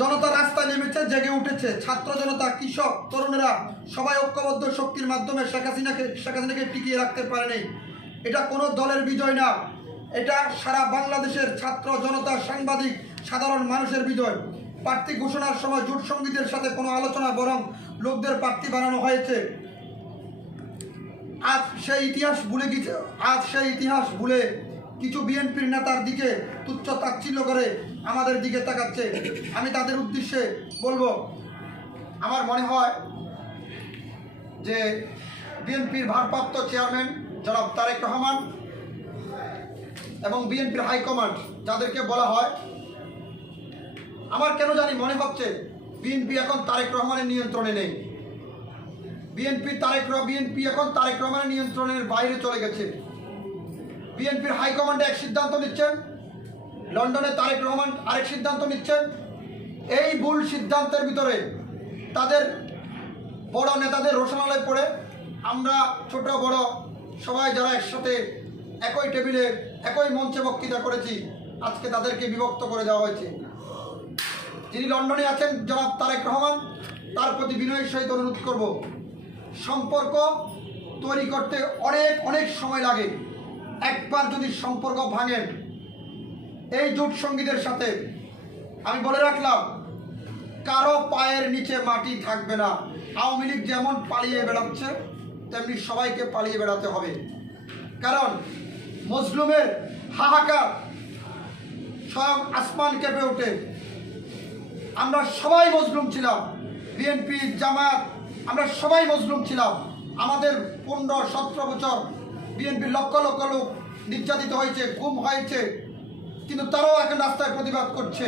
জনতা রাস্তায় নেমেছে, জেগে উঠেছে। ছাত্র জনতা, কৃষক, তরুণেরা সবাই ঐক্যবদ্ধ শক্তির মাধ্যমে শেখ হাসিনাকে টিকিয়ে রাখতে পারেনি। এটা কোনো দলের বিজয় না, এটা সারা বাংলাদেশের ছাত্র জনতা, সাংবাদিক, সাধারণ মানুষের বিজয়। প্রার্থী ঘোষণার সময় জোট সঙ্গীদের সাথে কোনো আলোচনা, বরং লোকদের প্রার্থী বানানো হয়েছে। আজ সেই ইতিহাস ভুলে কিছু বিএনপির নেতার দিকে তুচ্ছ তাচ্ছিল্য করে আমাদের দিকে তাকাচ্ছে। আমি তাদের উদ্দেশ্যে বলবো, আমার মনে হয় যে বিএনপির ভারপ্রাপ্ত চেয়ারম্যান জনাব তারেক রহমান এবং বিএনপির হাইকমান্ড যাদেরকে বলা হয়, আমার কেন জানি মনে হচ্ছে বিএনপি এখন তারেক রহমানের নিয়ন্ত্রণে নেই। বিএনপি এখন তারেক রহমানের নিয়ন্ত্রণের বাইরে চলে গেছে। বিএনপির হাইকমান্ডে এক সিদ্ধান্ত নিচ্ছেন, লন্ডনে তারেক রহমান আরেক সিদ্ধান্ত নিচ্ছেন। এই ভুল সিদ্ধান্তের ভিতরে তাদের বড় নেতাদের রোশনালয় পড়ে আমরা ছোট বড় সবাই যারা একসাথে একই টেবিলে একই মঞ্চে বক্তৃতা করেছি, আজকে তাদেরকে বিভক্ত করে দেওয়া হয়েছে। যিনি লন্ডনে আছেন জনাব তারেক রহমান, তার প্রতি বিনয়ের সহিত অনুরোধ করব, সম্পর্ক তৈরি করতে অনেক সময় লাগে। একবার যদি সম্পর্ক ভাঙেন এই জোট সঙ্গীদের সাথে, আমি বলে রাখলাম, কারো পায়ের নিচে মাটি থাকবে না। আওয়ামী লীগ যেমন পালিয়ে বেড়াচ্ছে, তেমনি সবাইকে পালিয়ে বেড়াতে হবে। কারণ মজলুমের হাহাকার স্বয়ং আসমান কেঁপে ওঠে। আমরা সবাই মজলুম ছিলাম, বিএনপি, জামাত, আমরা সবাই মজলুম ছিলাম। আমাদের 15-17 বছর বিএনপির লক্ষ লক্ষ লোক নির্যাতিত হয়েছে, গুম হয়েছে, কিন্তু তারাও এখন রাস্তায় প্রতিবাদ করছে।